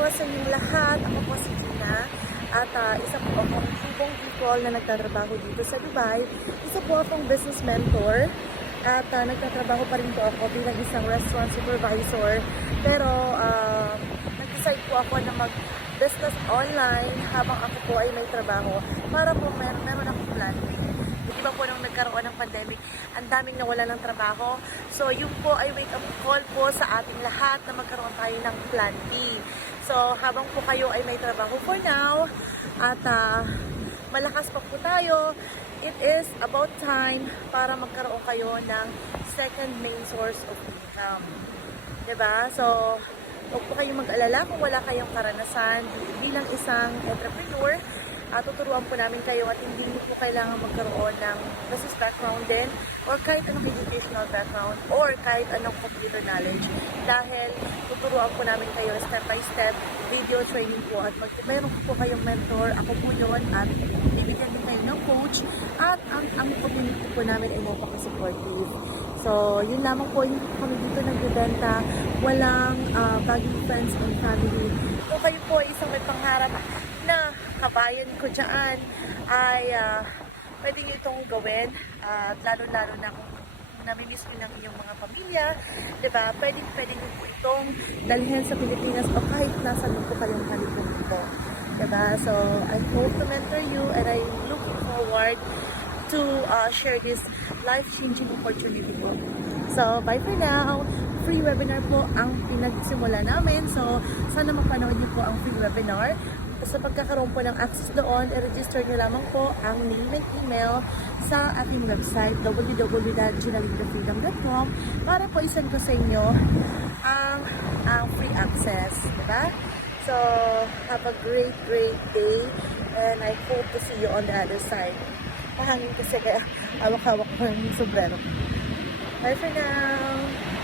po sa inyong lahat. Ako po si Gina at isa po akong subong people na nagtatrabaho dito sa Dubai. Isa po akong business mentor at nagtatrabaho pa rin po ako bilang isang restaurant supervisor. Pero nag-decide po ako na mag-business online habang ako po ay may trabaho para po meron akong plan B. Di ba po nung nagkaroon ng pandemic, ang daming nawala ng trabaho. So yun po ay wake-up call po sa ating lahat na magkaroon tayo ng plan B. So habang po kayo ay may trabaho for now at malakas pa po tayo, it is about time para magkaroon kayo ng second main source of income. Diba? So huwag po kayong mag-alala kung wala kayong karanasan bilang isang entrepreneur. Tuturuan po namin kayo at hindi niyo po kailangan magkaroon ng business background din or kahit anong educational background or kahit anong computer knowledge dahil tuturuan po namin kayo step by step, video training po at meron po kayong mentor, ako po yun at bibigyan din kayo ng coach at ang community po namin ay napaka-supportive. So, yun lamang po, hindi kami dito nagbibenta, walang baggy friends and family. Kung kayo po ay isang may pangarap na kabayan ko dyan ay pwede nyo itong gawin at lalo-lalo na kung namimiss nyo ng iyong mga pamilya, diba? Pwede nyo po itong dalhin sa Pilipinas o kahit nasa po kayong halipon dito, diba? So, I hope to mentor you and I'm looking forward to share this life-changing opportunity po. So, bye for now. Free webinar po ang pinagsimula namin. So, sana mapanood niyo po ang free webinar. Sa pagkakaroon po ng access doon, i-register nyo lamang po ang name and email sa ating website www.ginalindafreedom.com para po isend ko sa inyo ang free access. Diba? So, have a great day and I hope to see you on the other side. Mahangin kasi kaya hawak-hawak ko yung sombrero. Bye for now!